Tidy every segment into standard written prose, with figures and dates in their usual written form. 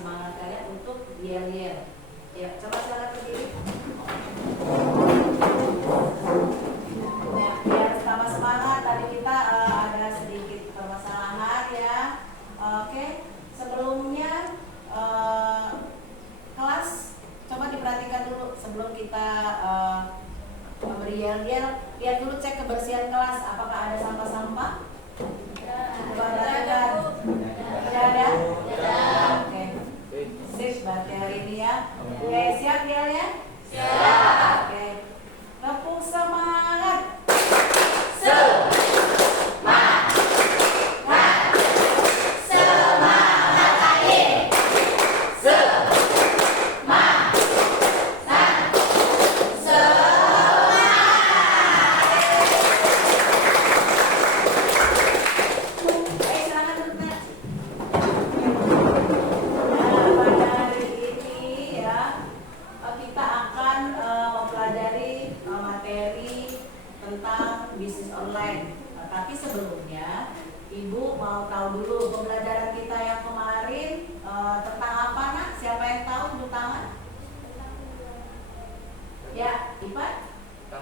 semangat kalian untuk yel-yel. Ya, coba silakan berdiri. Ya, biar tambah semangat. Tadi kita ada sedikit permasalahan ya. Oke, sebelumnya kelas coba diperhatikan dulu sebelum kita memberi yel-yel. Lihat dulu, cek kebersihan kelas, apakah ada sampah-sampah? Tidak ada? Oke. Sip, berarti hari ini ya. Oke, siap yel-nya? Siap. Oke. Tepuk semangat.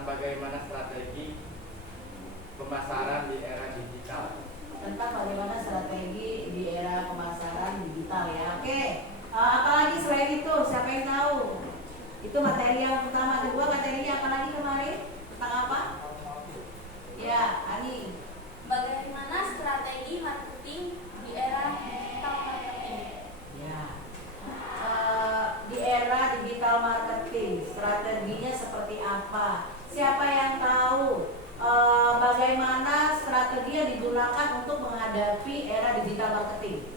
Bagaimana strategi pemasaran di era digital. Tentang bagaimana strategi di era pemasaran digital ya. Oke. Apalagi selain itu, siapa yang tahu? Itu materi yang pertama. Kedua materinya apa lagi kemarin? Tentang apa? Ya, Ani. Bagaimana strategi marketing di era digital marketing? Ya. Di era digital marketing, strateginya seperti apa? Siapa yang tahu bagaimana strategi yang digunakan untuk menghadapi era digital marketing?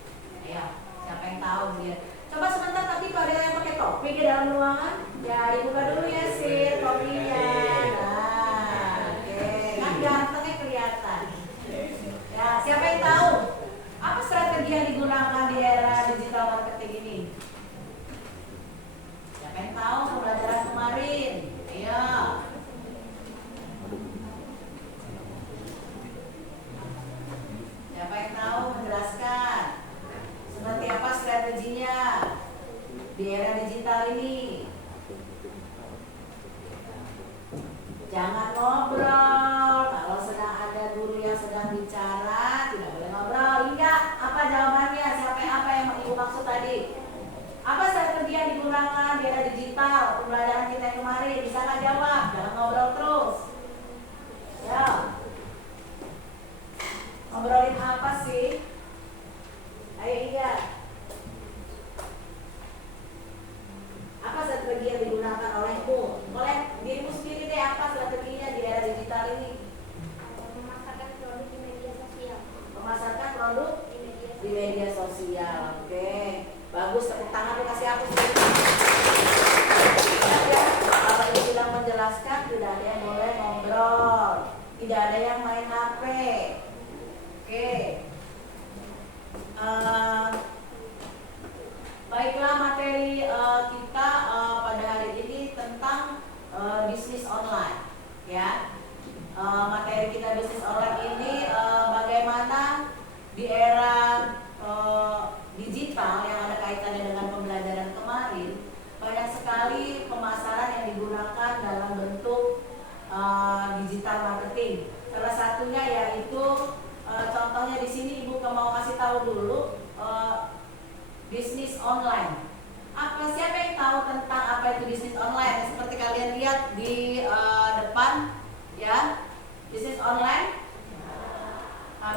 Ya, siapa yang tahu dia? Coba sebentar, tapi kalau ada yang pakai topi di dalam ruangan, ya dibuka dulu ya sih topinya. Nah, oke, kan gantengnya kelihatan. Ya, siapa yang tahu apa strategi yang digunakan di era digital marketing ini? Siapa yang tahu pembelajaran kemarin? Ayo. Siapa yang tahu menjelaskan seperti apa strateginya di era digital ini? Jangan ngobrol. Kalau sedang ada guru yang sedang bicara, tidak boleh ngobrol. Iya, apa jawabannya? Apa yang Ibu maksud tadi? Apa strategi yang digunakan di era digital? Pembelajaran kita yang kemarin, bisa nggak jawab? Jangan ngobrol terus. Ya. Ngobrolin apa sih? Ayo iya. Apa strategi yang digunakan olehmu? Oleh dirimu sendiri deh, apa strateginya di era digital ini? Memasarkan produk di media sosial. Memasarkan produk di media sosial. Oke. Bagus, tepuk tangan dikasih aku sendiri. Ya, kalau Ibu bilang menjelaskan, tidak ada yang boleh ngobrol, tidak ada yang main HP. Oke. Baiklah, materi kita pada hari ini tentang bisnis online, ya. Materi kita bisnis online ini bagaimana di era digital yang ada kaitannya dengan pembelajaran kemarin, banyak sekali pemasaran yang digunakan dalam bentuk digital marketing. Salah satunya yaitu contohnya di sini Ibu mau kasih tahu dulu bisnis online. Siapa yang tahu tentang apa itu bisnis online? Seperti kalian lihat di depan, ya, bisnis online.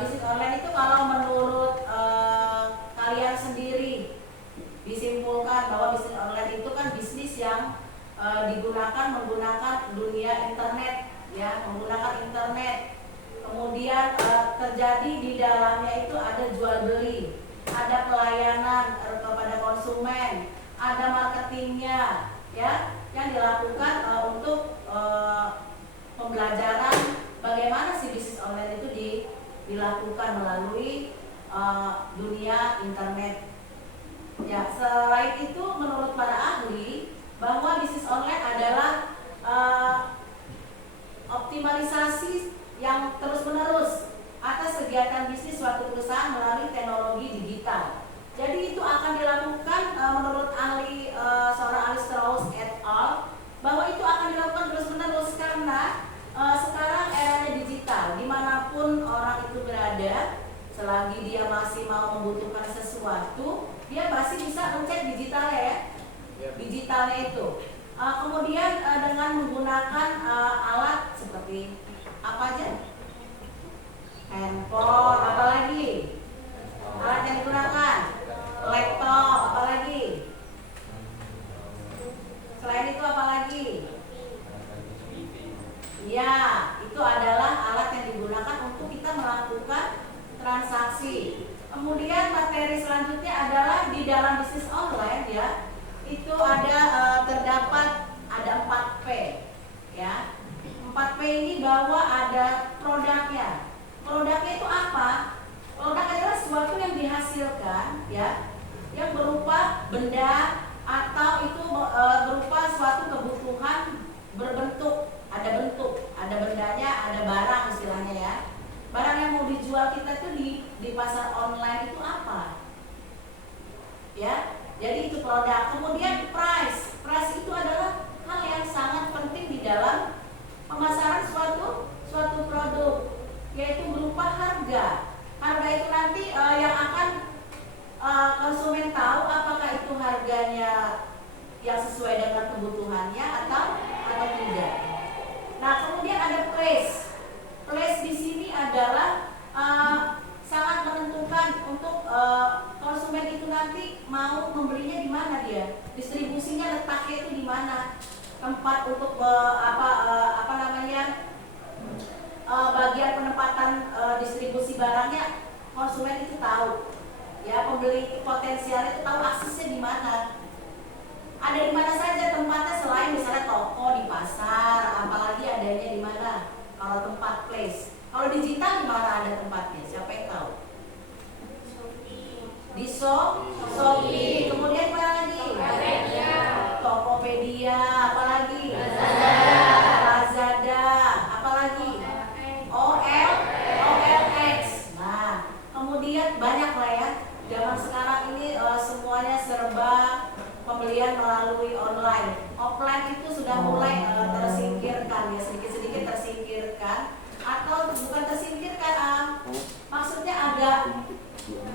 Bisnis online itu kalau menurut kalian sendiri disimpulkan bahwa bisnis online itu kan bisnis yang menggunakan dunia internet, ya, menggunakan internet. Kemudian terjadi di dalamnya itu ada jual beli, ada pelayanan kepada konsumen, ada marketingnya, ya, yang dilakukan untuk pembelajaran bagaimana si bisnis online itu dilakukan melalui dunia internet. Ya, selain itu menurut para ahli bahwa bisnis online adalah optimalisasi yang terus-menerus atas kegiatan bisnis suatu perusahaan melalui teknologi digital. Jadi itu akan dilakukan menurut seorang ahli Strauss et al. Bahwa itu akan dilakukan terus-menerus karena sekarang eranya digital. Dimanapun orang itu berada, selagi dia masih mau membutuhkan sesuatu, dia pasti bisa mencek digitalnya ya. Digitalnya itu. Kemudian dengan menggunakan alat seperti apa aja? Handphone, apalagi? Alat yang digunakan? Laptop, apalagi? Selain itu apalagi? Ya, itu adalah alat yang digunakan untuk kita melakukan transaksi. Kemudian materi selanjutnya adalah di dalam bisnis online ya. Itu terdapat ada 4P ya. 4P ini bahwa ada produknya. Produknya itu apa? Produk adalah sesuatu yang dihasilkan ya, yang berupa benda atau itu berupa suatu kebutuhan berbentuk, ada bendanya, ada barang istilahnya ya. Barang yang mau dijual kita tuh di pasar online itu apa? Ya, jadi itu produk. Kemudian price itu adalah hal yang sangat penting di dalam pemasaran suatu produk, yaitu berupa harga. Harga itu nanti yang akan konsumen tahu apakah itu harganya yang sesuai dengan kebutuhannya atau tidak. Nah, kemudian ada place. Place di sini adalah sangat menentukan untuk konsumen itu nanti mau membelinya di mana dia. Distribusinya letaknya itu di mana. Tempat untuk bagian penempatan distribusi barangnya konsumen itu tahu. Ya, pembeli potensial itu tahu aksesnya di mana. Ada di mana saja tempatnya selain misalnya toko di pasar, apalagi adanya di mana? Kalau tempat place. Kalau digital di mana ada tempatnya? Siapa yang tahu? Di Shopee. Kemudian apa lagi? Tokopedia. Apalagi? Lazada. Apalagi? OLX. Nah, kemudian banyak lah ya. Zaman sekarang ini semuanya serba pembelian melalui online. Offline itu sudah mulai tersingkirkan ya, sedikit-sedikit tersingkirkan atau bukan tersingkirkan, maksudnya agak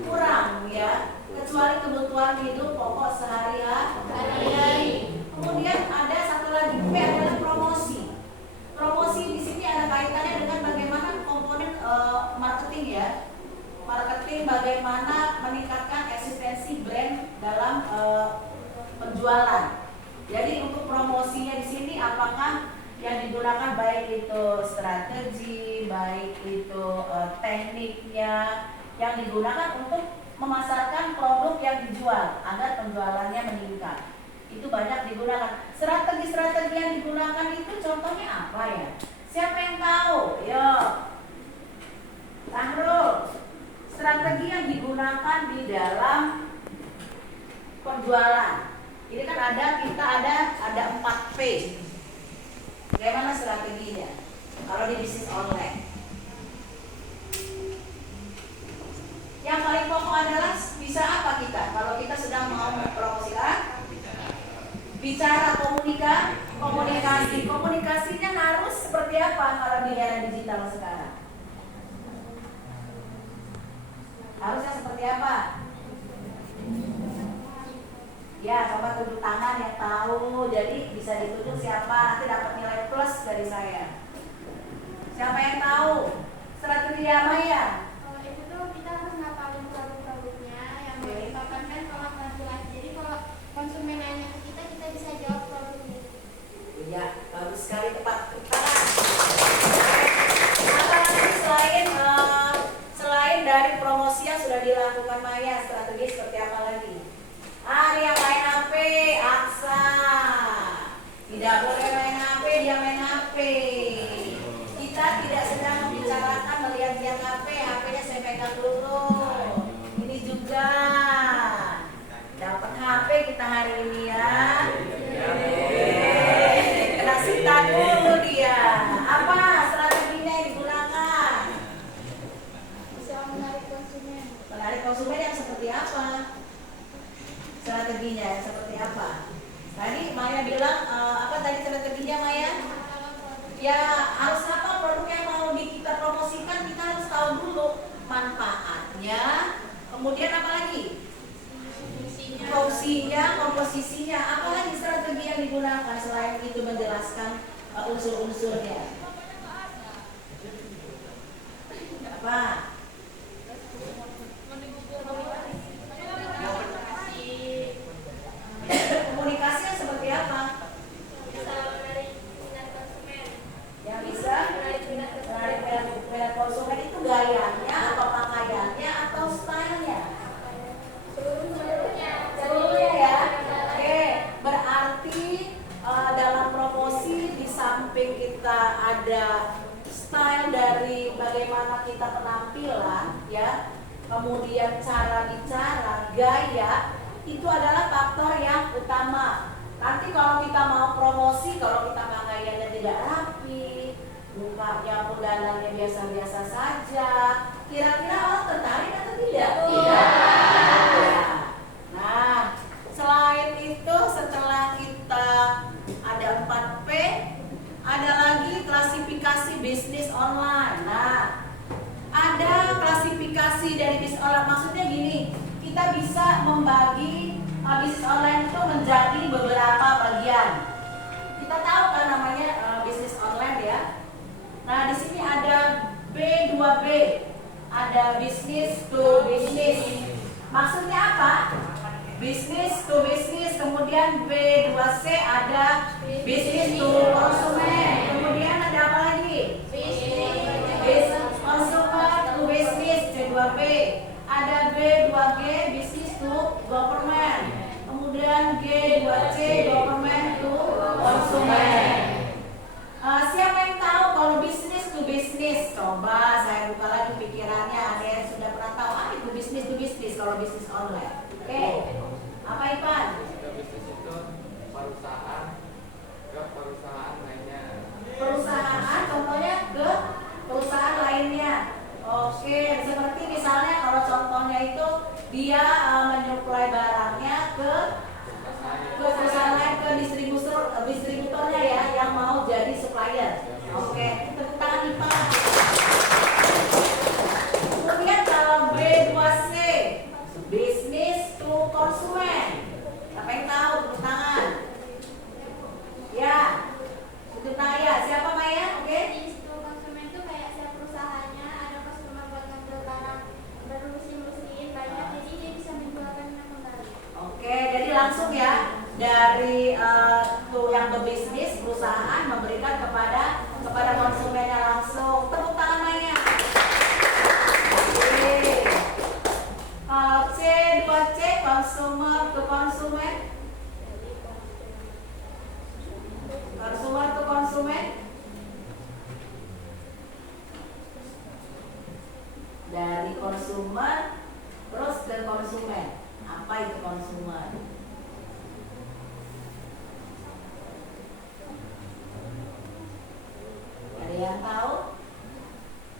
kurang ya, kecuali kebutuhan hidup pokok sehari-hari. Kemudian ada satu lagi P adalah promosi. Promosi di sini ada kaitannya dengan bagaimana komponen marketing ya. Marketing bagaimana meningkatkan eksistensi brand dalam penjualan. Jadi untuk promosinya di sini apakah yang digunakan baik itu strategi, baik itu tekniknya yang digunakan untuk memasarkan produk yang dijual agar penjualannya meningkat. Itu banyak digunakan. Strategi-strategi yang digunakan itu contohnya apa ya? Siapa yang tahu? Yo, Tahrul. Strategi yang digunakan di dalam penjualan. Ini kan kita ada 4P. Bagaimana strateginya? Kalau di bisnis online, yang paling pokok adalah bisa apa kita? Kalau kita sedang mau mempromosikan, bicara komunikasi. Komunikasinya harus seperti apa kalau di era digital sekarang? Harusnya seperti apa? Ya, coba tunjuk tangan yang tahu. Jadi bisa ditunjuk siapa, nanti dapat nilai plus dari saya. Siapa yang tahu? Strategi apa ya? Kalau itu tuh kita harus ngapalin produk-produknya yang dipaparkan kalau laki-laki. Jadi kalau konsumen nanya ke kita bisa jawab produknya. Ya, bagus sekali, tepat tangan. Apa lagi selain dari promosi yang sudah dilakukan Maya, strategi seperti apa lagi? Yang main HP, Aksa. Tidak boleh main HP, dia main HP. Kita tidak sedang membicarakan melihat dia HP, HP-nya saya pegang dulu. Ini juga dapat HP kita hari ini ya. Kena sita dulu dia. Apa strateginya yang digunakan? Bisa menarik konsumen. Menarik konsumen yang seperti apa? Strateginya seperti apa? Tadi Maya bilang apa tadi strateginya Maya? Ya harus apa produk yang mau kita promosikan, kita harus tahu dulu manfaatnya. Kemudian apa lagi? Fungsinya, komposisinya. Apa lagi strategi yang digunakan selain itu menjelaskan unsur-unsurnya? Apa? Komunikasi yang seperti apa? Yang bisa menarik minat konsumen itu gayanya atau pakaiannya atau stylenya? Seluruhnya ya. Oke, berarti dalam promosi di samping kita ada style dari bagaimana kita penampilan ya, kemudian cara bicara, gaya, itu adalah faktor yang utama. Nanti kalau kita mau promosi, kalau kita pakaiannya tidak rapi, mukanya pun dandannya biasa-biasa saja, kira-kira orang tertarik atau tidak? Tidak. Nah, selain itu setelah kita ada 4P, ada lagi klasifikasi bisnis online. Nah, ada klasifikasi dari bisnis online, maksudnya gini, kita bisa membagi bisnis online itu menjadi beberapa bagian. Kita tahu kan namanya bisnis online ya. Nah, di sini ada B2B, ada business to business. Maksudnya apa? Business to business. Kemudian B2C ada business to konsumen. Kemudian ada apa lagi? Business consumer to business, C2B. Ada B2G, business to government. Kemudian G2C, government to konsumen. Siapa yang tahu kalau business to business? Coba saya buka lagi pikirannya. Ada yang sudah pernah tahu apa itu business to business kalau bisnis online? Oke. Apa Ipan? Bisnis itu perusahaan ke perusahaan lainnya. Perusahaan, contohnya ke perusahaan lainnya. Oke, seperti misalnya kalau contohnya itu dia menyuplai barangnya ke perusahaan lain, ke distributornya ya, yang mau jadi supplier. Oke, tepuk tangan Ipan. Kemudian kalau B2C, business to konsumen. Siapa yang tahu? Tepuk tangan. Ya, tepuk tangan ya. Siapa Maya? Oke. Bisnis to konsumen itu kayak saya perusahaannya ada customer buat ngambil barang berlusin-lusin banyak, jadi dia bisa menjualkannya kembali. Oke, jadi langsung ya dari tuh yang berbisnis perusahaan memberikan kepada konsumennya langsung. Tepuk tangan Maya. Oke. Kalau C2C, consumer to konsumen. Consumer to konsumen. Dari konsumer terus ke konsumen. Apa itu konsumer? Ada yang tahu?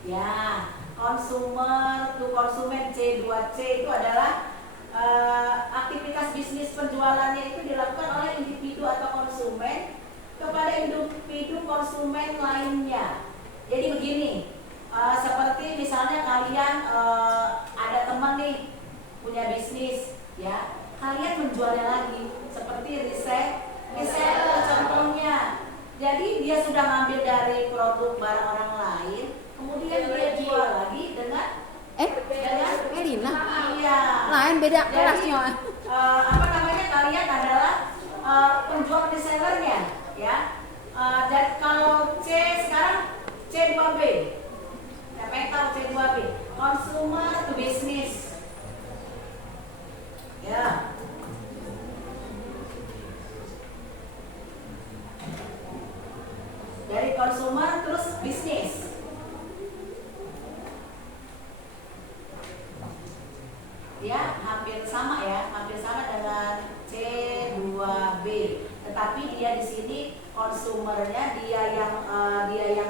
Ya, consumer to konsumen C2C itu adalah aktivitas bisnis penjualannya itu dilakukan oleh individu atau konsumen kepada individu konsumen lainnya. Jadi begini, seperti misalnya kalian ada teman nih punya bisnis, ya, kalian menjualnya lagi seperti reseller contohnya. Jadi dia sudah ngambil dari produk barang orang lain, kemudian dia jual lagi dengan Elina iya. lain beda Jadi, kelasnya. apa namanya, kalian adalah penjual resellernya, ya. Dan kalau C sekarang C2B, siapa yang tahu C2B? Consumer to business, ya. Dari consumer terus bisnis. Ya, hampir sama ya, hampir sama dengan C2B. Tetapi dia di sini konsumernya dia yang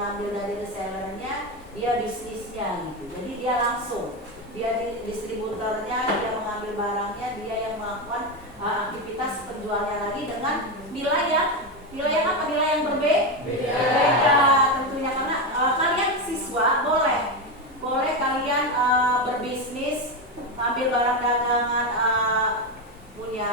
ambil dari resellernya, dia bisnisnya gitu. Jadi dia langsung, dia di distributornya, dia mengambil barangnya, dia yang melakukan ambil barang dagangan punya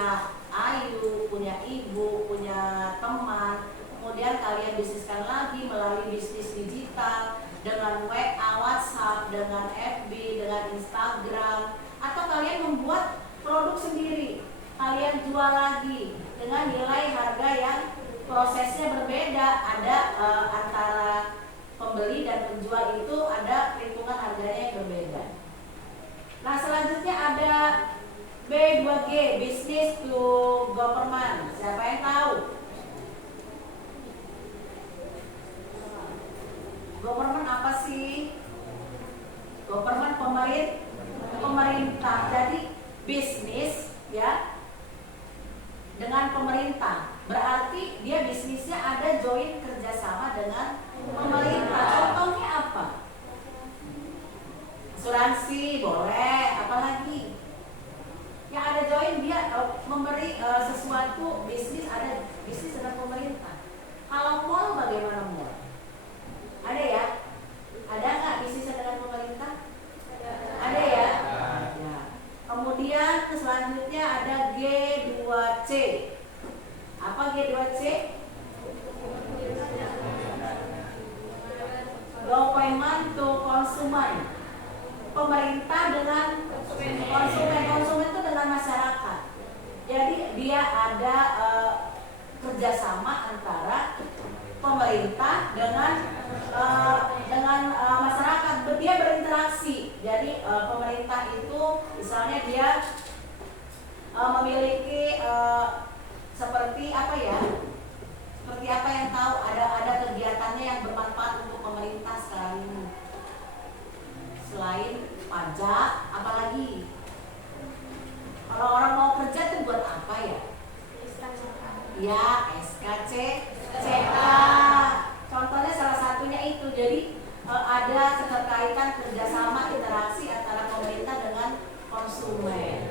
Ayu, punya ibu, punya teman, kemudian kalian bisniskan lagi melalui bisnis digital dengan WA, WhatsApp, dengan FB, dengan Instagram, atau kalian membuat produk sendiri, kalian jual lagi dengan nilai harga yang prosesnya berbeda, ada antara pembeli dan penjual itu ada perhitungan harganya yang berbeda. Nah, selanjutnya ada B2G, Business to Government. Siapa yang tahu? Government apa sih? Government pemerintah. Jadi bisnis ya dengan pemerintah. Berarti dia bisnisnya ada join kerjasama dengan pemerintah. Contohnya apa? Asuransi boleh, apalagi? Yang ada join dia memberi sesuatu bisnis, ada bisnis dengan pemerintah. Kalau mall bagaimana mall? Ada ya? Ada nggak bisnisnya dengan pemerintah? Ada ya? Ya. Kemudian selanjutnya ada G2C. Apa G2C? Government to consumer. Pemerintah dengan konsumen itu dengan masyarakat. Jadi dia ada kerjasama antara pemerintah dengan masyarakat. Dia berinteraksi. Jadi pemerintah itu misalnya dia memiliki seperti apa ya? Seperti apa yang tahu ada kegiatannya yang bermanfaat untuk pemerintah sekarang ini. Selain pajak, apalagi? Kalau orang mau kerja itu buat apa ya? Ya, SKC, CK. Contohnya salah satunya itu. Jadi ada keterkaitan kerjasama interaksi antara pemerintah dengan konsumen.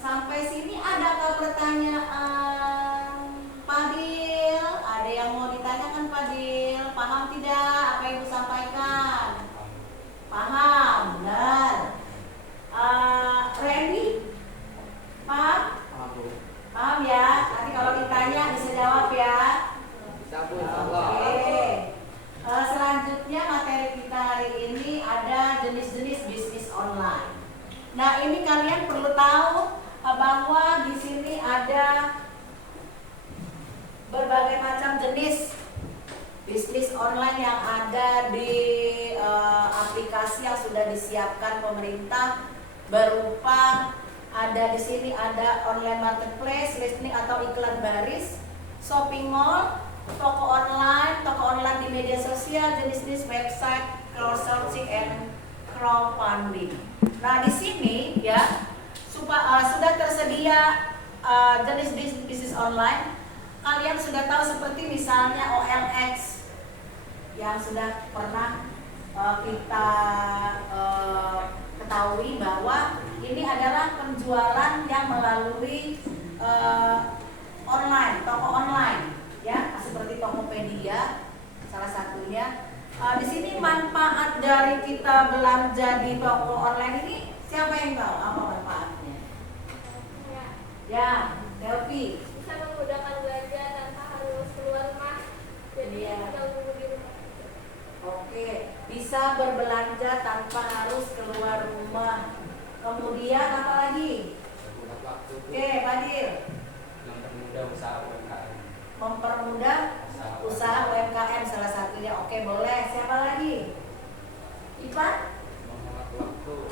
Sampai sini adakah pertanyaan? Padil, ada yang mau ditanyakan Padil? Paham tidak apa yang Ibu sampaikan? Paham, benar. Randy, paham? Paham ya? Nanti kalau ditanya bisa jawab ya. Oke. Selanjutnya materi kita hari ini ada jenis-jenis bisnis online. Nah, ini kalian perlu tahu bahwa di sini ada berbagai macam jenis bisnis online yang ada di aplikasi yang sudah disiapkan pemerintah, berupa ada di sini ada online marketplace, listing atau iklan baris, shopping mall, toko online di media sosial, jenis-jenis website, crowdsourcing and crowdfunding. Nah, di sini ya sudah tersedia jenis bisnis online. Kalian sudah tahu seperti misalnya OLX yang sudah pernah kita ketahui bahwa ini adalah penjualan yang melalui online, toko online, ya seperti Tokopedia salah satunya. Di sini manfaat dari kita belanja di toko online ini siapa yang tahu apa manfaatnya? Ya, Delvi. Bisa memudahkan belanja tanpa harus keluar rumah. Jadi tinggal dulu di rumah. Oke, bisa berbelanja tanpa harus keluar rumah. Kemudian apa lagi? Oke, Fadil. Mempermudah usaha UMKM. Mempermudah usaha UMKM salah satunya. Oke, boleh. Siapa lagi? Ipan?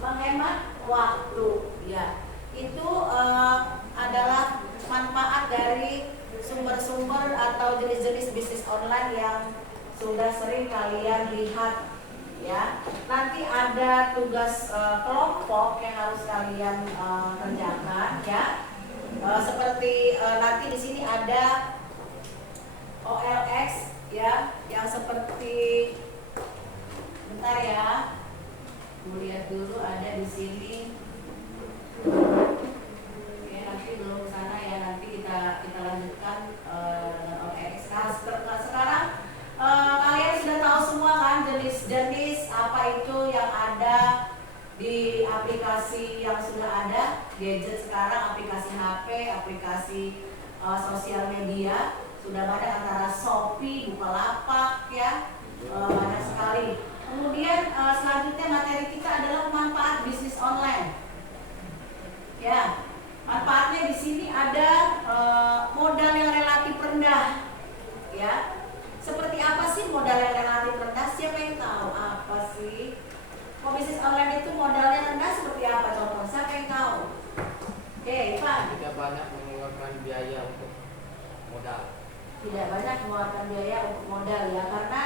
Menghemat waktu. Ya, itu adalah manfaat dari sumber-sumber atau jenis-jenis bisnis online yang sudah sering kalian lihat. Ya, nanti ada tugas kelompok yang harus kalian kerjakan. Ya, seperti nanti di sini ada OLX ya, yang seperti bentar ya, lihat dulu ada di sini. Oke, nanti belum sana ya, nanti kita lanjutkan dengan OLX. Nah, sekarang kalian sudah tahu semua kan jenis-jenis apa itu yang ada di aplikasi aplikasi yang sudah ada, gadget sekarang, aplikasi HP, aplikasi sosial media, sudah banyak antara Shopee, Bukalapak ya, banyak sekali. Kemudian selanjutnya materi kita adalah manfaat bisnis online. Ya, manfaatnya di sini ada modal yang relatif rendah. Ya, seperti apa sih modal yang relatif rendah? Siapa yang tahu apa sih? Kok bisnis online itu modalnya rendah seperti apa contoh? Siapa yang tahu? Oke, Pak. Tidak banyak mengeluarkan biaya untuk modal. Tidak banyak mengeluarkan biaya untuk modal ya, karena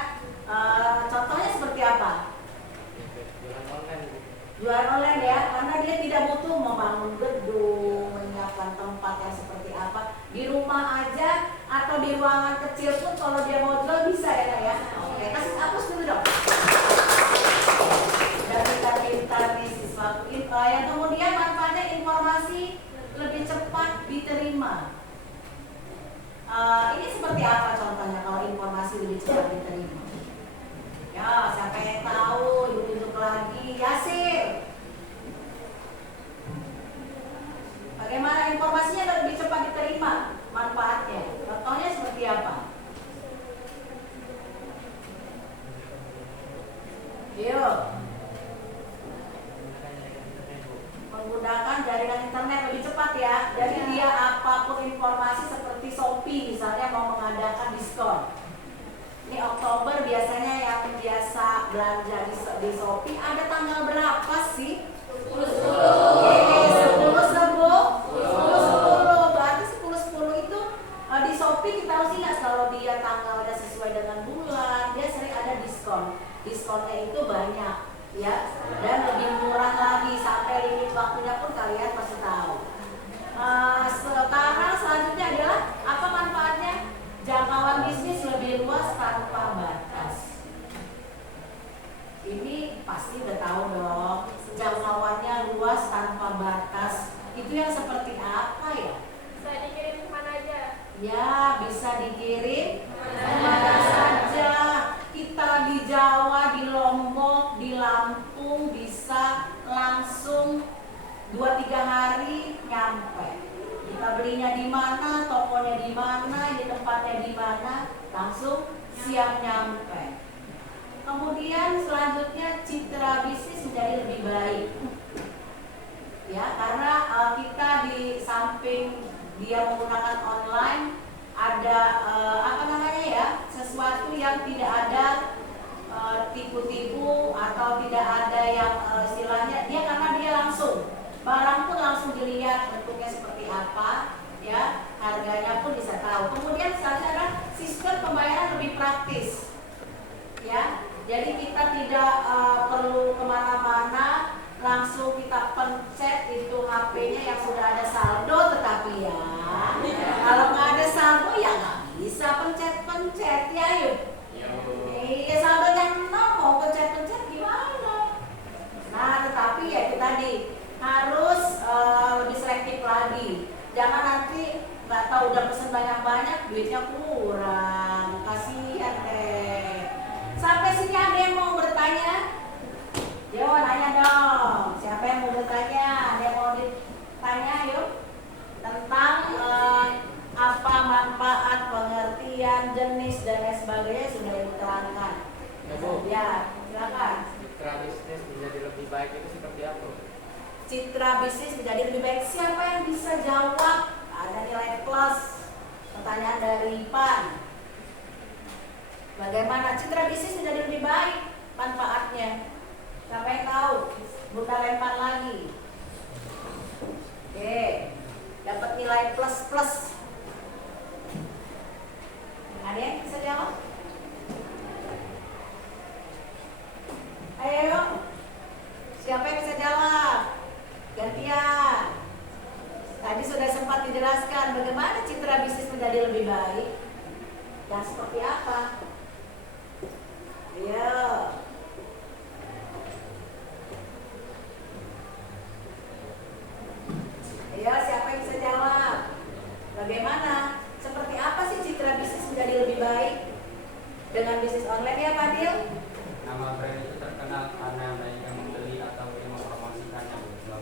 contohnya seperti apa? Jualan online. Jualan online ya, karena dia tidak butuh membangun gedung, menyiapkan tempat yang seperti apa. Di rumah aja atau di ruangan kecil pun kalau dia mau jual bisa ya Kak ya. Oke, kasih hapus dulu dong. Dan pintar-pintar nih siswaku. Yang kemudian manfaatnya informasi lebih cepat diterima. Ini seperti apa contohnya kalau informasi lebih cepat diterima? Ya, siapa yang tahu? Ditunjuk lagi, Yasir. Bagaimana informasinya lebih cepat diterima? Manfaatnya, contohnya seperti apa? Yuk. Menggunakan jaringan internet lebih cepat ya. Jadi dia apapun informasi seperti Shopee misalnya mau mengadakan diskon. Ini Oktober biasanya yang biasa belanja di Shopee ada tanggal berapa sih? 10 berarti 10 itu di Shopee kita harus ingat kalau dia tanggalnya sesuai dengan bulan, dia sering ada diskon. Diskonnya itu banyak ya, dan lebih murah lagi sampai limit waktunya pun kalian pasti tahu. Sekarang selanjutnya adalah apa manfaatnya? Jangkauan bisnis lebih luas tanpa batas. Ini pasti udah tahu dong, jangkauannya luas tanpa batas. Itu yang seperti apa ya? Bisa dikirim kemana aja? Ya, bisa dikirim kemana saja. Kita di Jawa, di Lombok, di Lampung bisa langsung 2-3 hari nyampe. Kita belinya di mana, tokonya di mana, di tempatnya di mana, langsung siap nyampe. Kemudian selanjutnya citra bisnis menjadi lebih baik. Ya, karena kita di samping dia menggunakan online ada sesuatu yang tidak ada tipu-tipu atau tidak ada yang istilahnya dia, karena dia langsung barang pun langsung dilihat bentuknya seperti apa ya, harganya pun bisa tahu. Kemudian selanjutnya adalah sistem pembayaran lebih praktis ya, jadi kita tidak perlu kemana-mana, langsung kita pencet itu HP-nya yang sudah ada saldo. Tetapi ya kalau nggak ada saldo ya nggak bisa pencet-pencet ya yuk. Iya, saldonya 0 mau pencet-pencet gimana? Nah, tetapi ya itu tadi harus lebih selektif lagi. Jangan nanti nggak tahu udah pesen banyak-banyak duitnya kurang, kasihan deh. Sampai sini ada yang mau bertanya? Yo, nanya dong. Siapa yang mau bertanya? Ada yang mau ditanya yuk tentang apa manfaat, pengertian, jenis dan lain sebagainya sudah diterangkan. Ya, Bu. Ya, silakan. Citra bisnis menjadi lebih baik itu seperti apa? Citra bisnis menjadi lebih baik. Siapa yang bisa jawab? Ada nilai plus. Pertanyaan dari Pan. Bagaimana citra bisnis menjadi lebih baik? Manfaatnya. Siapa yang tahu? Bunda lempar lagi. Oke. Dapat nilai plus. Ada yang bisa jawab? Ayo. Siapa yang bisa jawab? Gantian. Tadi sudah sempat dijelaskan bagaimana citra bisnis menjadi lebih baik. Dan seperti apa? Ayo. Ayo, siapa yang bisa jawab? Bagaimana? Seperti apa sih citra bisnis menjadi lebih baik dengan bisnis online ya, Fadil? Nama brand itu terkenal karena banyak yang membeli atau yang mempromosikannya melalui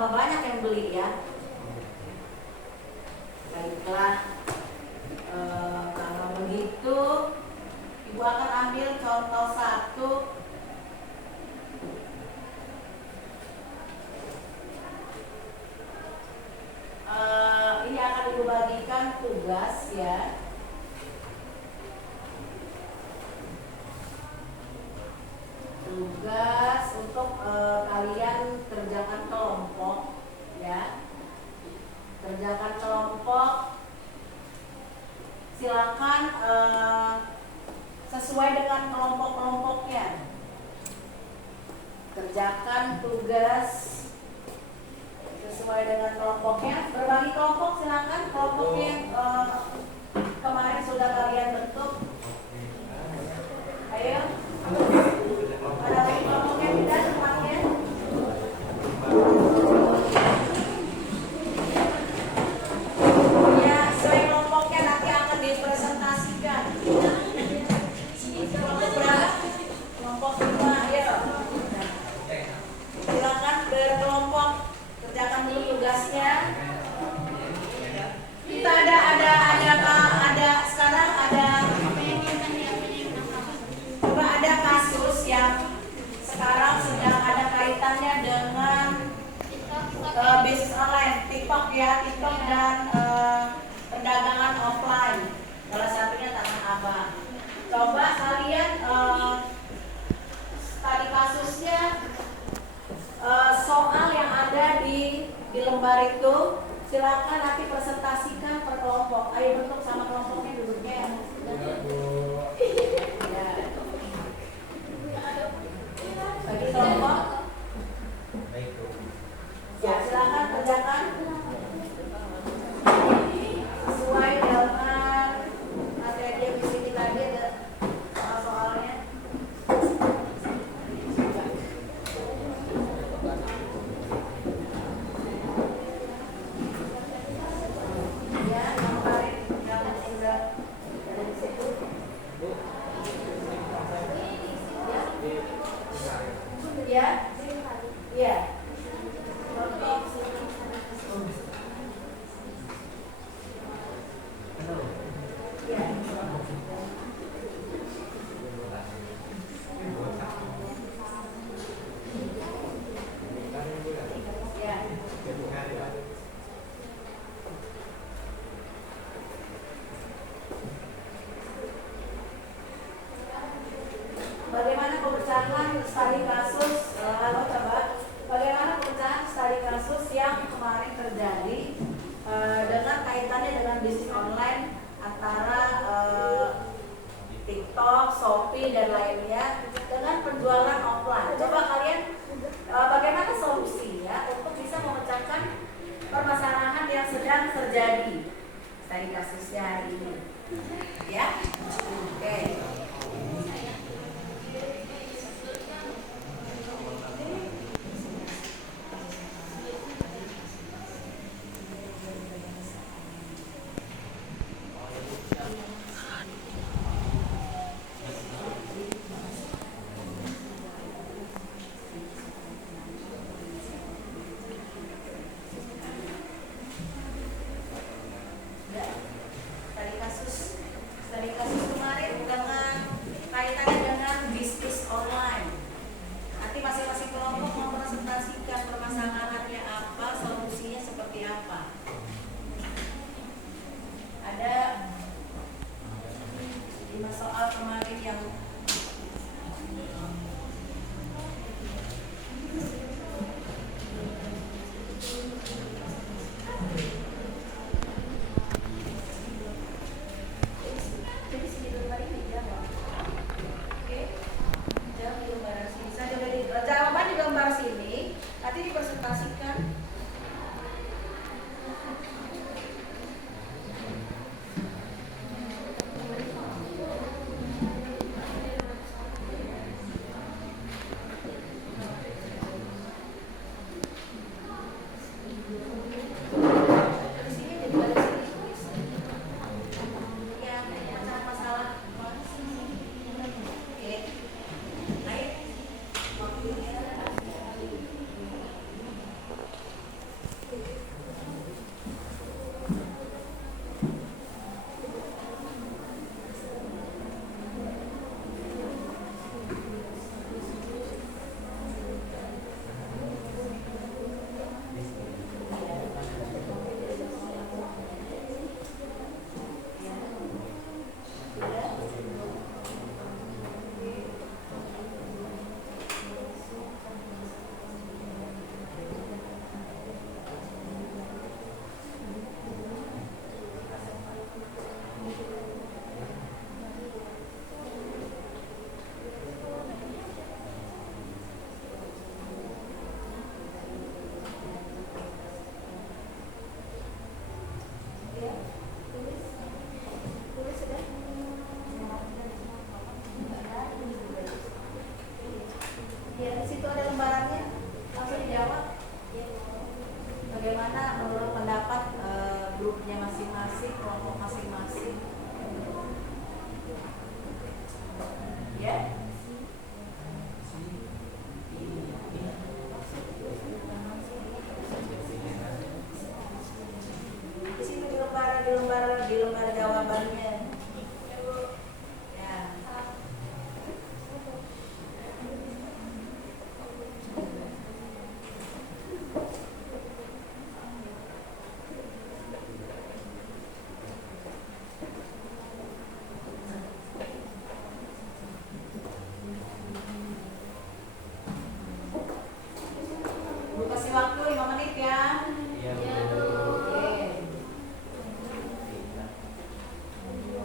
tambah banyak yang beli ya. Baiklah, kalau begitu Ibu akan ambil contoh 1. Ini akan Ibu bagikan tugas ya. Tugas untuk kalian kerjakan kelompok ya. Kerjakan kelompok. Silakan sesuai dengan kelompok-kelompoknya. Kerjakan tugas sesuai dengan kelompoknya. Berbagi kelompok silakan. Kelompok yang kemarin sudah kalian bentuk. Ayo. Ada lagi kelompok yang tidak tempatnya? Ya, sesuai kelompoknya nanti akan dipresentasikan. Kelompok berapa? Kelompok 5, ayo. Silakan berkelompok. Kerjakan dulu tugasnya. Kita ada sekarang ada coba ada kasus yang sekarang sedang ada kaitannya dengan bisnis online, TikTok ya, TikTok dan perdagangan offline. Salah satunya Tanah Abang. Coba kalian tadi kasusnya soal yang ada di lembar itu silakan nanti presentasikan per kelompok. Ayo bentuk sama kelompoknya duduknya ya. Bagi kelompok. Ya silakan kerjakan sesuai dengan materi yang disini tadi ada soal-soalnya. Ya, yang kemarin yang sudah ada di situ. Ya, ya. Bagaimana pemecahan studi kasus? Halo coba. Bagaimana pemecahan studi kasus yang kemarin terjadi dengan kaitannya dengan bisnis online antara TikTok, Shopee dan lainnya dengan penjualan offline. Coba kalian bagaimana solusinya untuk bisa memecahkan permasalahan yang sedang terjadi studi kasusnya hari ini? Ya, oke. Studi kasus kemarin dengan kaitannya kelompoknya masing-masing, kelompok masing-masing. Ya. Di sini di lembar jawabannya. Ya. Bu kasih waktu 5 menit ya. Iya, Oke. Bu.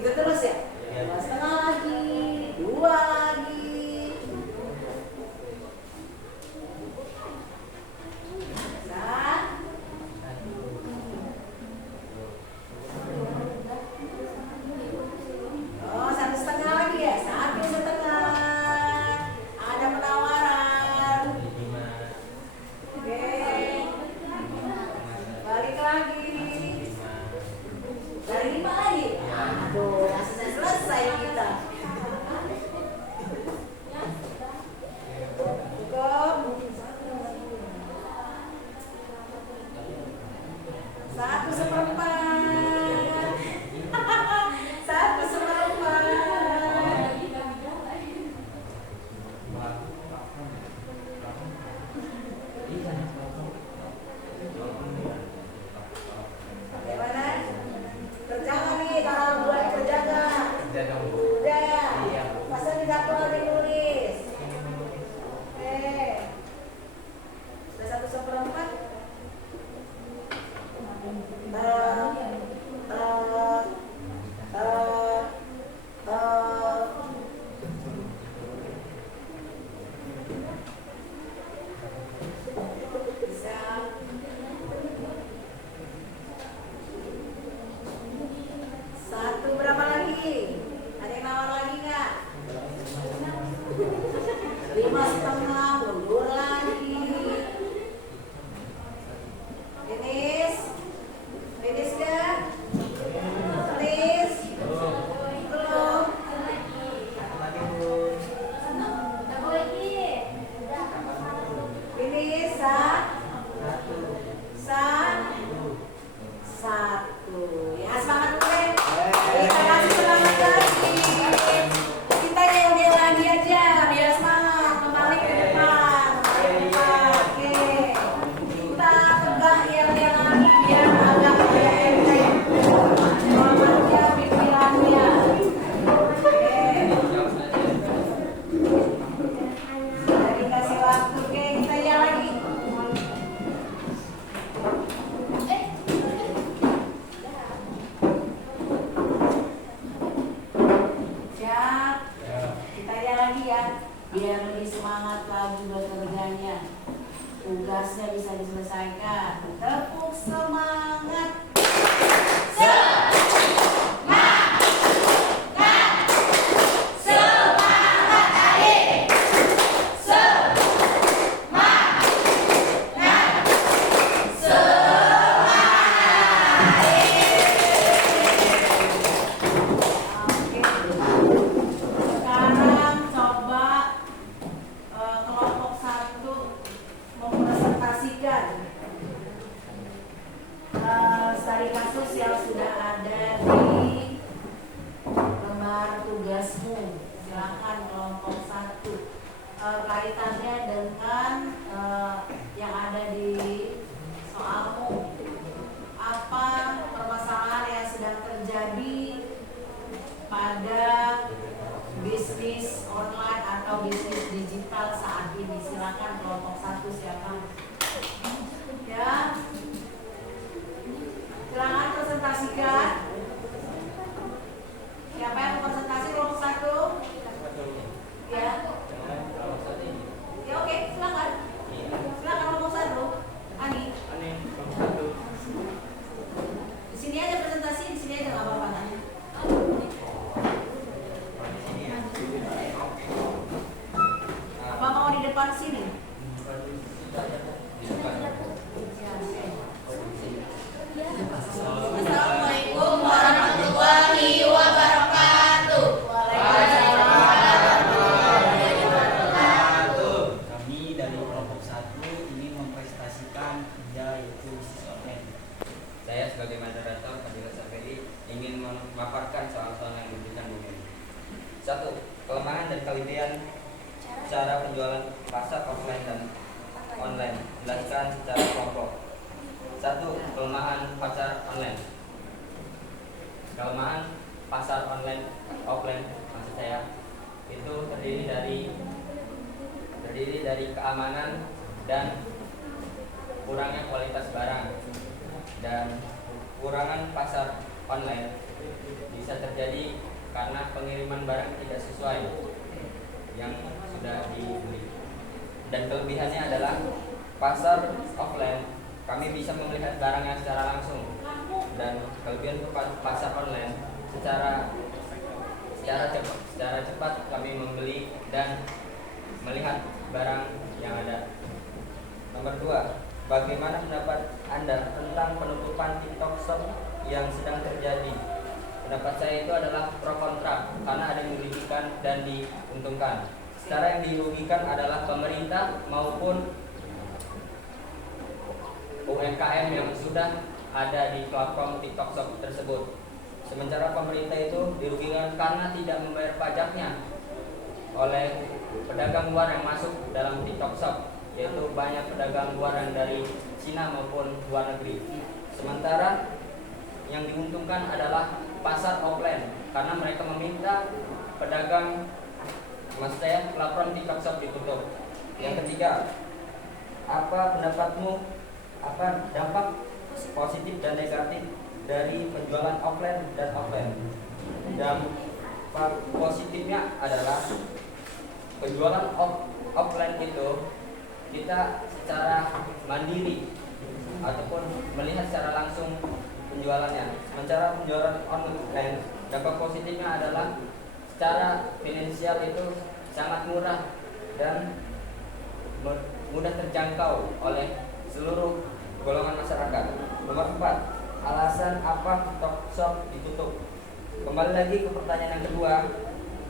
Gitu terus ya? Iya. 2,5 lagi, 2 lagi. Oh, 1,5 lagi ya? 1,5. Ada penawaran. Oke. Balik lagi. Dari 5 lagi. Aduh, nggak selesai kita. Cukup. 1/4. 1/4. Bagaimana? Terjaga nih, kalau buat terjaga. Udah dong. Udah ya? Iya. Masa tidak perlu ditulis? Oke. Sudah 1/4. Bisa. Satu berapa lagi? Ada yang nawar lagi nggak? 5,5, mundur lagi. Finish? Finish nggak? Finish? Belum? Finish? Satu. Ya, semangat dulu deh. Kita kasih semangat lagi. Kita yel-yel lagi aja biar semangat. Kembali ke depan. Oke. Kita tegak yel-yel lagi biar agak enteng. Semangatnya pikirannya. Oke. Sudah dikasih waktu. Oke, kita yel lagi. Siap. Kita ya lagi ya, biar lebih semangat lagi bekerjanya. Tugasnya bisa diselesaikan. Tepuk semangat. Oke. Sekarang coba kelompok 1 mempresentasikan studi kasus yang sudah ada di lembar tugasmu. Silakan kelompok 1. Kaitannya dengan yang ada di soalmu. Apa permasalahan yang sedang terjadi pada bisnis online atau bisnis digital saat ini? Silakan kelompok 1 siapa? Ya. Silakan presentasikan. Siapa yang mau presentasi kelompok 1? Ya. Ya oke, silakan. Silakan kelompok 1. Ani. Di sini aja presentasi, di sini aja nggak apa-apa. Ani. Apa mau di depan sini? Assalamualaikum warahmatullahi wabarakatuh. Kami dari kelompok 1 ingin mempresentasikan kerja yaitu bisnis online. Saya sebagai moderator Fadilah Saferi ingin memaparkan soal-soal yang diberikan ini. 1. Kelemahan dan kelebihan cara penjualan pasar offline dan online. Jelaskan secara kelompok. 1. Kelemahan pasar online. Kelemahan pasar online offline maksud saya itu terdiri dari keamanan dan kurangnya kualitas barang, dan kurangan pasar online bisa terjadi karena pengiriman barang tidak sesuai yang sudah dibeli. Dan kelebihannya adalah pasar offline kami bisa melihat barangnya secara langsung, dan kelebihan pasar online secara cepat kami membeli dan melihat barang yang ada. Nomor 2, bagaimana pendapat Anda tentang penutupan TikTok Shop yang sedang terjadi? Pendapat saya itu adalah pro kontra, karena ada yang dirugikan dan diuntungkan. Secara yang dirugikan adalah pemerintah maupun UMKM yang sudah ada di platform TikTok Shop tersebut. Sementara pemerintah itu dirugikan karena tidak membayar pajaknya oleh pedagang luar yang masuk dalam TikTok Shop, yaitu banyak pedagang luar yang dari Cina maupun luar negeri. Sementara yang diuntungkan adalah pasar offline, karena mereka meminta pedagang, maksud saya platform TikTok Shop ditutup. Yang ketiga, apa pendapatmu, apa dampak positif dan negatif dari penjualan offline dan offline? Dampak positifnya adalah penjualan offline itu kita secara mandiri ataupun melihat secara langsung penjualannya. Sementara penjualan online, dampak positifnya adalah secara finansial itu sangat murah dan mudah terjangkau oleh seluruh golongan masyarakat. Nomor 4, alasan apa TikTok Shop ditutup? Kembali lagi ke pertanyaan yang kedua,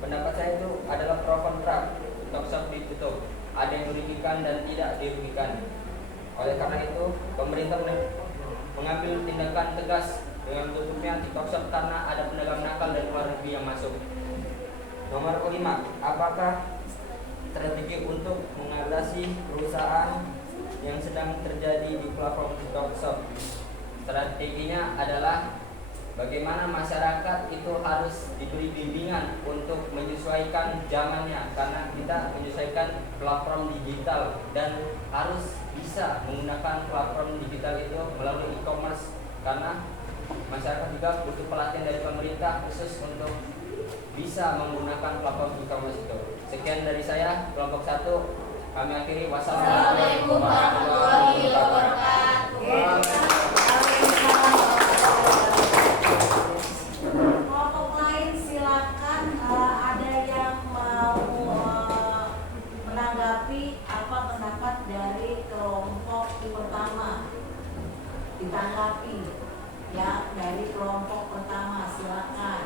pendapat saya itu adalah pro kontra. TikTok Shop ditutup, ada yang dirugikan dan tidak dirugikan. Oleh karena itu, pemerintah mengambil tindakan tegas dengan tutupnya TikTok Shop karena ada pedagang nakal dari luar negeri yang masuk. Nomor 5, apakah strategi untuk mengatasi perusahaan yang sedang terjadi di platform TikTok Shop? Strateginya adalah bagaimana masyarakat itu harus diberi bimbingan untuk menyesuaikan zamannya, karena kita menyesuaikan platform digital dan harus bisa menggunakan platform digital itu melalui e-commerce, karena masyarakat juga butuh pelatihan dari pemerintah khusus untuk bisa menggunakan platform e-commerce itu. Sekian dari saya, kelompok 1 kami akhiri. Wassalamualaikum warahmatullahi wabarakatuh. Kelompok lain silakan, ada yang mau menanggapi apa pendapat dari kelompok pertama? Ditanggapi ya, dari kelompok pertama silakan.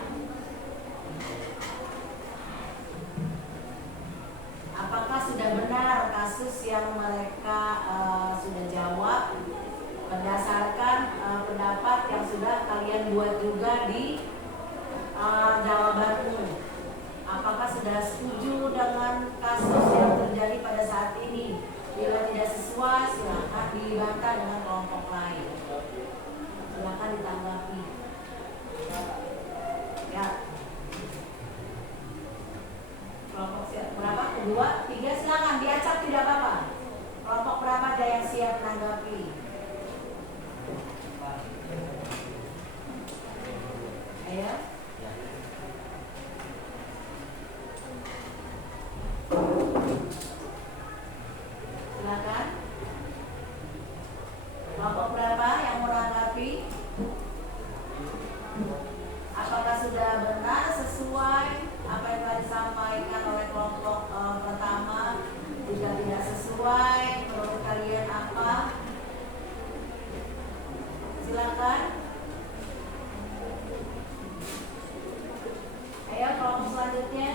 Apakah sudah benar kasus yang mereka sudah jawab berdasarkan pendapat yang sudah kalian buat juga di jawabanmu? Apakah sudah setuju dengan kasus yang terjadi pada saat ini? Bila tidak sesuai, silakan dibantah dengan kelompok lain. Silakan ditanggapi. Ya. Kelompok siap berapa? Kedua, 3, silakan diacak, tidak apa-apa. Kelompok berapa ada yang siap menanggapi? Ayo. Silakan. Kelompok berapa yang menanggapi? Apakah sudah benar sesuai apa yang telah disampaikan oleh kelompok pertama? Jika tidak sesuai, menurut kalian apa? Silakan. Ayo kelompok selanjutnya.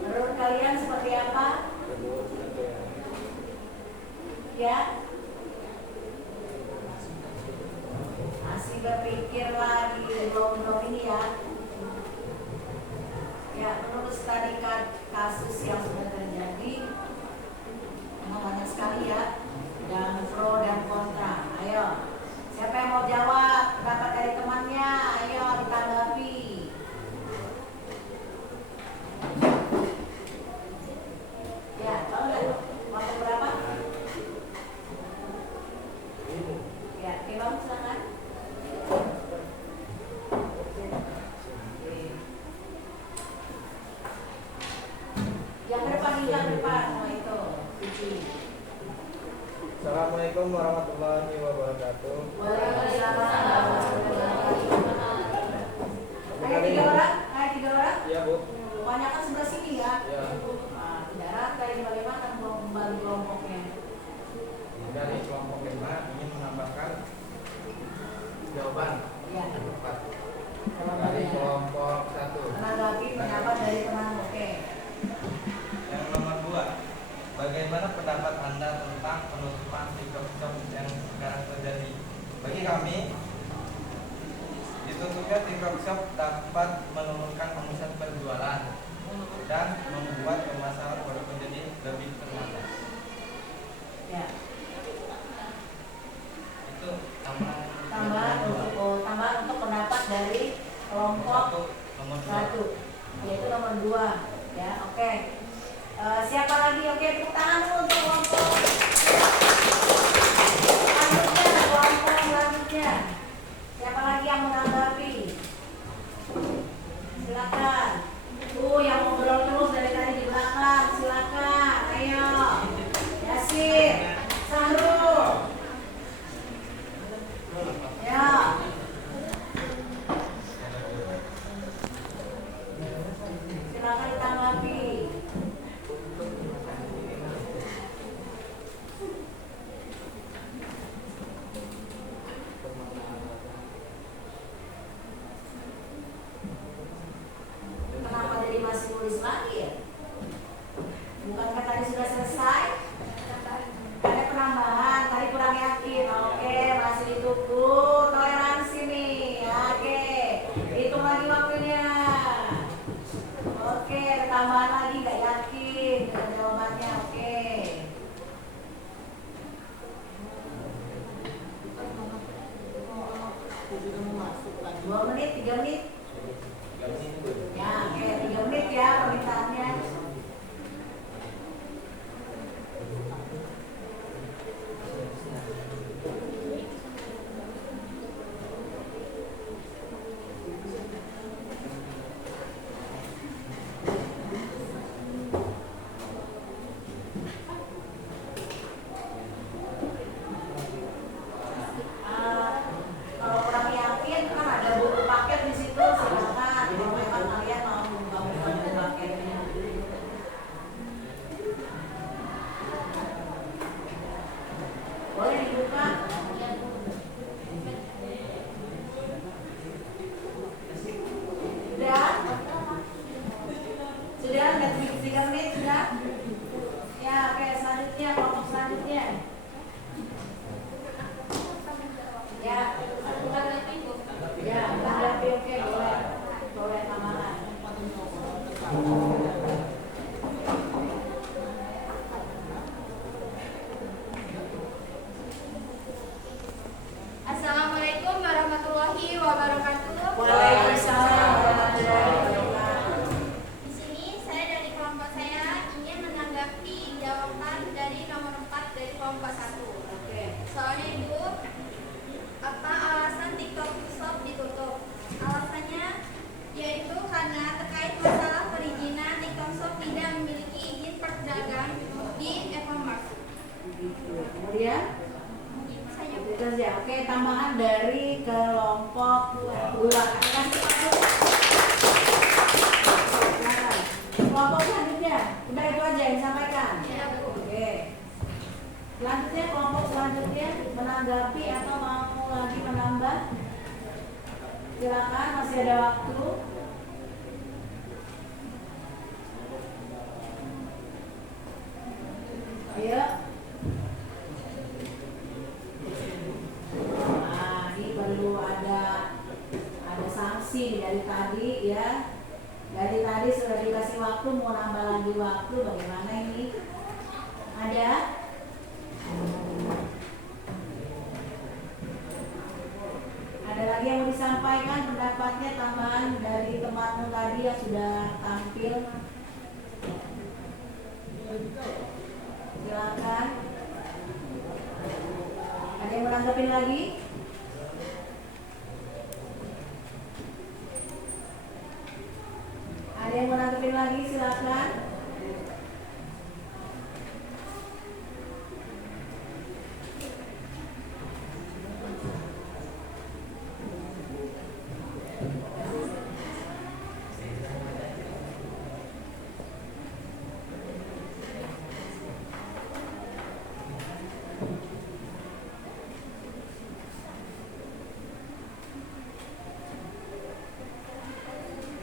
Menurut kalian seperti apa? Ya. Masih berpikir lagi belum ini ya. Ya, menurut studi kasus yang sudah terjadi, memang banyak sekali ya, dan pro dan kontra. Ayo, siapa yang mau jawab pendapat dari temannya? Ayo ditanggapi. Ya, tahu nggak? Kelompok berapa? Ya, Bang silakan. Assalamualaikum warahmatullahi wabarakatuh. Waalaikumsalam warahmatullahi wabarakatuh. Ada 3 orang? Ada 3 orang? Iya Bu. Kebanyakan sebelah sini ya. Ya. Nah, tidak rata ini bagaimana membagi kelompoknya? Dari kelompok 5 ingin menambahkan jawaban. Ya. 4. Dari kelompok 1. Menanggapi pendapat dari teman. Oke. Yang nomor 2, bagaimana pendapat Anda tentang penutupan TikTok Shop yang sekarang terjadi? Bagi kami, ditutupnya TikTok Shop dapat menurunkan omset penjualan dan membuat pemasaran produk menjadi lebih terbatas. Ya. Itu tambahan Tambahan untuk pendapat dari kelompok nomor 2. 1, yaitu nomor 2. Ya, oke. Siapa lagi? Oke, tepuk tangan dulu untuk kelompok selanjutnya. Siapa lagi yang menanggapi? Silakan. Yang ngobrol terus dari tadi di belakang. Silakan. Ayo. Yasin, Sahrul. Ya. Silakan ditanggapi. Kenapa jadi masih nulis lagi ya? Bukankah tadi sudah selesai? Ada penambahan, tadi kurang yakin. Oke, masih ditunggu toleransi nih. Oke, hitung lagi waktunya. Oke, ada tambahan lagi, nggak yakin dengan jawabannya. Oke. 2 menit, 3 menit. Ya, oke, 3 menit ya permintaannya. Kalau kurang yakin kan ada buku paket di situ, silakan. Kalau memang kalian mau membuka buku paketnya. Boleh dibuka. Sudah, sudah 3 menit sudah. Ya, oke, selanjutnya kelompok selanjutnya. Ya, ya, menanggapi. Oke, boleh. Boleh tambahan. Assalamualaikum warahmatullahi wabarakatuh. Waalaikumsalam warahmatullahi wabarakatuh. Di sini saya dari kelompok saya ingin menanggapi jawaban dari nomor 4 dari kelompok 1. Oke. Soalnya itu apa alasan TikTok Shop ditutup? Alasannya yaitu karena terkait masalah perizinan TikTok Shop tidak memiliki izin perdagang di e-commerce. Kemudian Itu saja. itu saja. Oke, tambahan dari kelompok 2. Kasih tepuk. Nah, kelompok selanjutnya. Udah itu aja yang disampaikan. Ya, betul. Oke. Selanjutnya kelompok selanjutnya menanggapi atau mau lagi menambah? Silakan, masih ada waktu. Ayo. Nah, ini perlu ada sanksi dari tadi ya. Dari tadi sudah dikasih waktu, mau nambah lagi waktu, bagaimana ini? Ada? Ada lagi yang mau disampaikan pendapatnya tambahan dari temanmu tadi yang sudah tampil? Silakan. Ada yang menanggapi lagi? Ada yang menanggapi lagi? Silakan.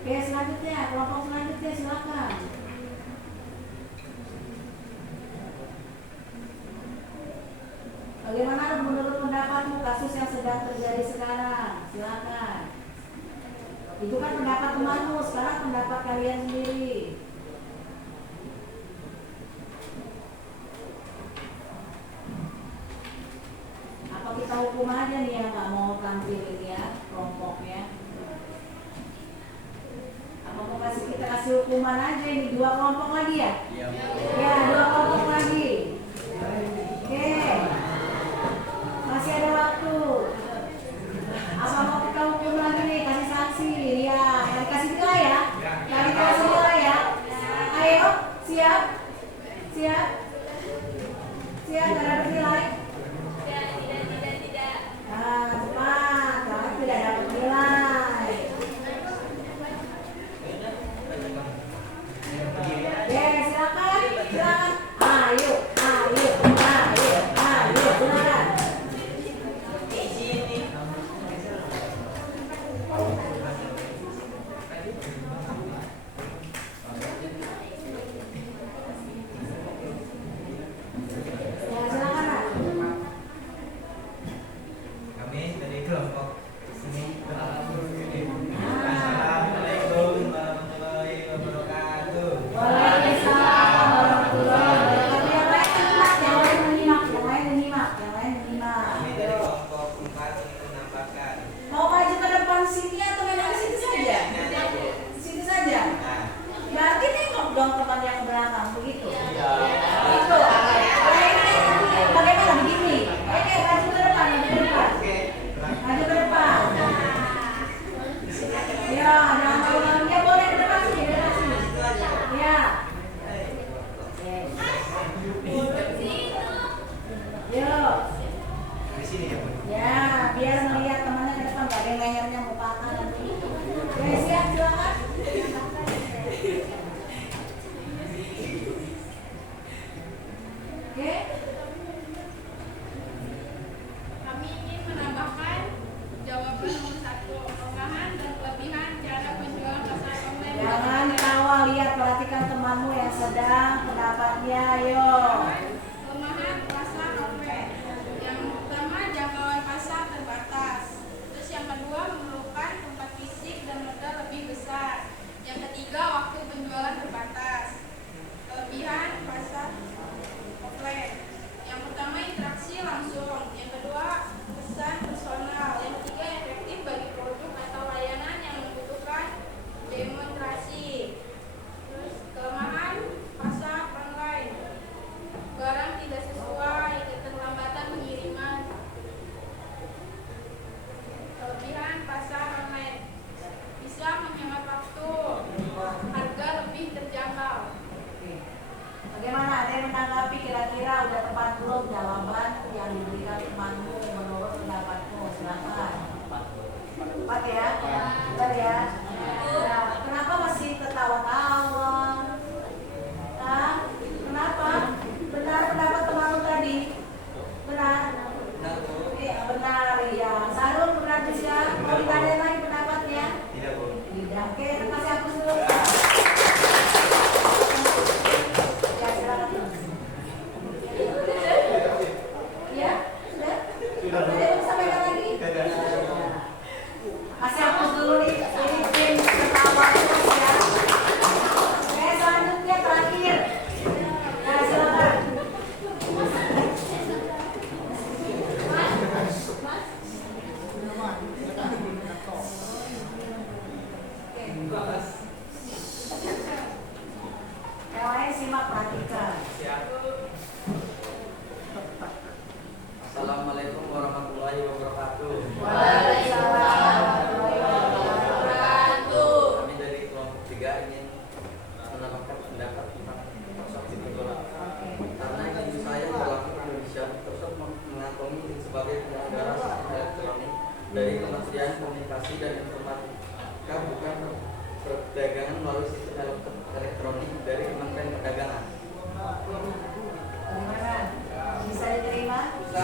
Oke, selanjutnya, kelompok selanjutnya silakan. Bagaimana menurut pendapatmu kasus yang sedang terjadi sekarang? Silakan. Itu kan pendapat temanmu, sekarang pendapat kalian sendiri. Apa kita hukum aja nih yang nggak mau tampil ini ya, kelompoknya? Apa mau kita kasih hukuman aja ini, 2 kelompok lagi ya? Iya. Ya, 2 kelompok lagi. Oke. Masih ada waktu. Apa mau kita hukum lagi nih, kasih sanksi? Ya, yang kasih nilai ya. Yang kasih nilai ya. Ayo, siap? Siap? Siap, nggak dapat nilai? Tidak. Nah, cepat, karena tidak dapat nilai. Ya, silakan, silakan. Ayo, silakan. Ya, silakan, Nak. Kami dari kelompok sini Assalamualaikum warahmatullahi wabarakatuh. Waalaikumsalam warahmatullahi wabarakatuh. Yang lain menyimak. Kami dari kelompok 4 ingin menambahkan. Mau maju ke depan sini atau memang di situ saja? Situ saja. Nah, Berarti nengok dong teman yang ke belakang, begitu. iya. Itu. Bagaimana begini? Oke, maju ke depan, Oke. Maju ke depan. Ya, jangan malu-malu. Ya, boleh ke depan sini, Ya. Yuk. Di sini ya, Bu. Ya, biar melihat temannya ke depan, gak ada yang lehernya mau ke kanan. Oke, siap, silakan. Oke. Kami ingin menambahkan jawaban nomor 1, kelemahan dan kelebihan cara penjualan pasar online. Jangan ketawa, lihat, perhatikan temanmu yang sedang pendapatnya, ayo. Kelemahan pasar online. Yang pertama, jangkauan pasar terbatas. Terus yang kedua, memerlukan tempat fisik dan modal lebih besar. Yang ketiga, waktu penjualan terbatas. Kelebihan pasar offline. Yang pertama, interaksi langsung. Yang kedua, pesan personal. Yang ketiga, efektif bagi produk atau layanan yang membutuhkan demonstrasi. Terus kelemahan pasar online. Barang tidak sesuai, keterlambatan pengiriman. Kelebihan pasar online. Bisa menghemat waktu. Harga lebih terjangkau. Bagaimana? Ada yang menanggapi kira-kira udah tepat belum jawaban yang diberikan temanmu menurut pendapatmu? Silakan. Tepat ya? Benar ya? Nah, kenapa masih ketawa-tawa? Nah, kenapa? Benar pendapat temanmu tadi? Benar? Iya, benar ya. Sarul benar juga. Mau ditanya lagi pendapatnya? Tidak, Bu. Tidak. Oke, terima kasih aku dulu. Ya, silakan. Ya, sudah? Sudah, Bu. Ada yang mau sampaikan lagi? Tidak. Kasih aku dulu nih, ini tim ketawa terus ya. Oke, selanjutnya terakhir. Ya, silakan. Yang lain simak, perhatikan. Siap. Assalamualaikum warahmatullahi wabarakatuh. Waalaikumsalam warahmatullahi wabarakatuh. Kami dari kelompok 3 ingin menambahkan pendapat tentang sosok Siti Zola. Karena ibu saya berlaku di Indonesia, sosok mengantongi sebagai penyelenggara sistem elektronik dari Kementerian Komunikasi dan Informatika, bukan perdagangan melalui sistem elektronik dari Kementerian Perdagangan. Bagaimana? Bisa diterima? Bisa.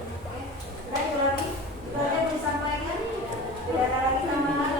Oke. Sudah itu lagi? Itu aja yang disampaikan? Tidak ada lagi tambahan?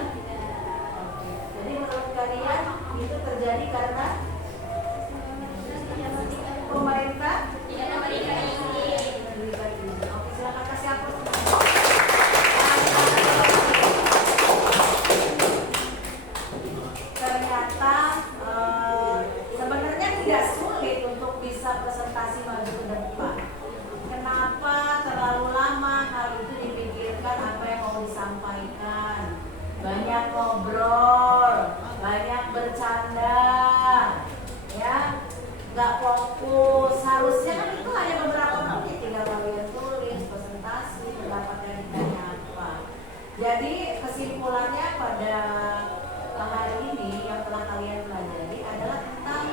Jadi kesimpulannya pada hari ini yang telah kalian pelajari adalah tentang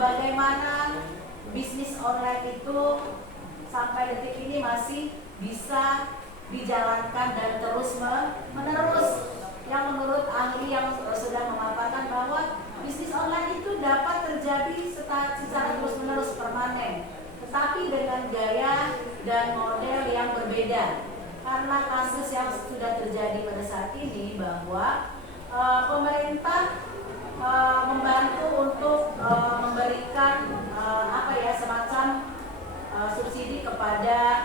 bagaimana bisnis online itu sampai detik ini masih bisa dijalankan dan terus menerus. Yang menurut ahli yang sudah memaparkan bahwa bisnis online itu dapat terjadi secara terus menerus permanen, tetapi dengan gaya dan model yang berbeda. Karena kasus yang sudah terjadi pada saat ini bahwa pemerintah membantu untuk memberikan semacam subsidi kepada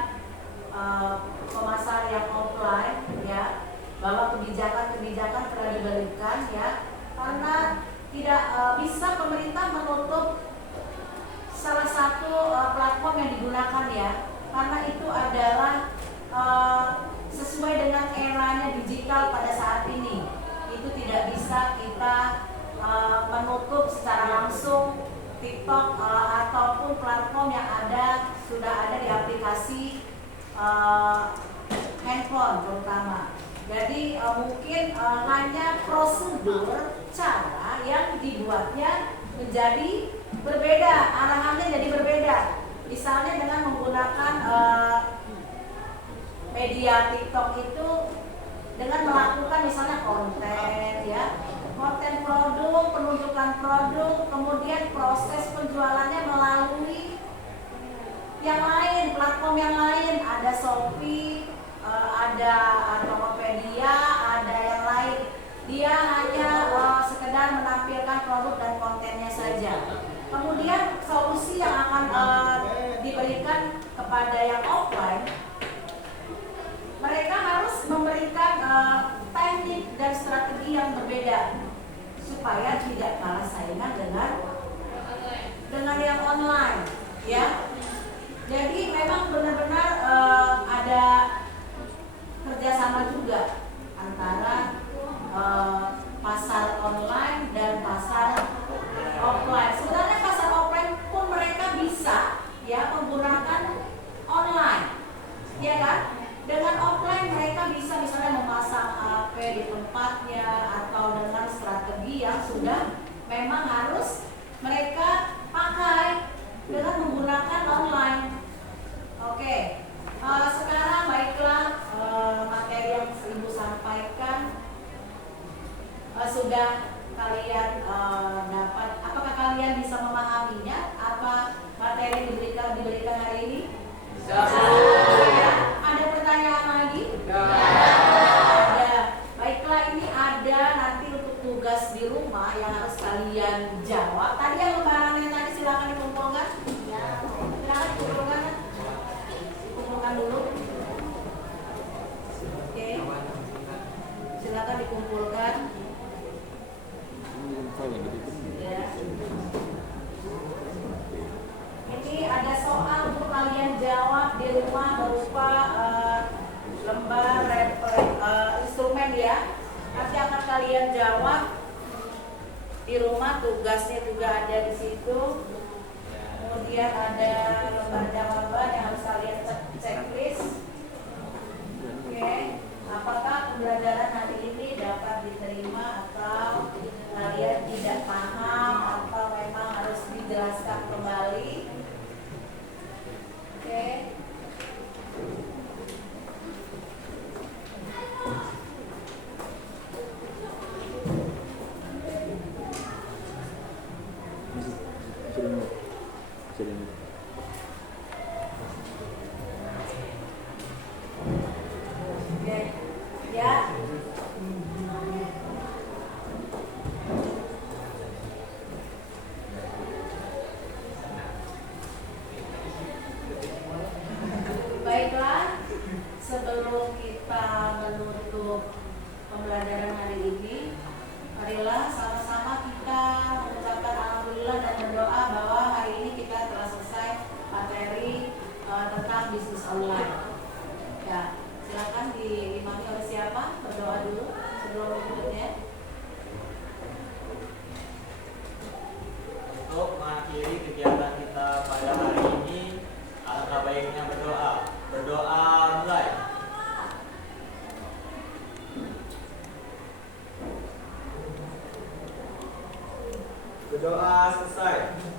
pemasar yang offline, ya, bahwa kebijakan telah diberikan, ya, karena tidak bisa pemerintah menutup salah satu platform yang digunakan, ya, karena itu adalah sesuai dengan eranya digital pada saat ini. Itu tidak bisa kita menutup secara langsung TikTok ataupun platform yang sudah ada di aplikasi handphone terutama. Jadi mungkin hanya prosedur cara yang dibuatnya menjadi berbeda, arahannya jadi berbeda. Misalnya dengan menggunakan media TikTok itu dengan melakukan misalnya konten, ya, konten produk, penunjukan produk, kemudian proses penjualannya melalui yang lain, platform yang lain, ada Shopee, ada Tokopedia, ada yang lain. Dia hanya sekedar menampilkan produk dan kontennya saja. Kemudian solusi yang akan diberikan kepada yang offline, mereka harus memberikan teknik dan strategi yang berbeda supaya tidak kalah saingan dengan yang online, ya. Jadi memang benar-benar ada kerjasama juga antara pasar online dan pasar offline. Sebenarnya pasar offline pun mereka bisa, ya, menggunakan online, ya kan? Dengan offline mereka bisa misalnya memasang HP di tempatnya atau dengan strategi yang sudah memang harus mereka pakai dengan menggunakan online. Oke, sekarang baiklah materi yang Ibu sampaikan sudah kalian dapat. Apakah kalian bisa memahaminya? Apa materi yang diberikan hari ini? Bisa. Ada pertanyaan lagi? Ada. Baiklah, ini ada nanti untuk tugas di rumah yang harus kalian jawab. Tadi yang lembarannya tadi silakan dikumpulkan. Ya, silakan dikumpulkan. Dikumpulkan dulu. Oke. Silakan dikumpulkan. Ya. Ini ada soal untuk kalian jawab di rumah berupa lembar instrumen, ya. Nanti akan kalian jawab di rumah, tugasnya juga ada di situ. Kemudian ada lembar jawaban yang harus kalian checklist. Oke, apakah pembelajaran hari ini dapat diterima atau kalian tidak paham atau memang harus dijelaskan kembali? Oke. Ya. Baiklah, sebelum kita menutup pembelajaran hari ini, marilah sama-sama kita mengucapkan alhamdulillah dan berdoa bahwa hari ini kita telah selesai materi tentang bisnis online. Ya, silakan diimami oleh siapa? Berdoa dulu sebelum menutupnya. Untuk mengakhiri kegiatan kita pada hari ini, alangkah baiknya berdoa mulai. Berdoa selesai.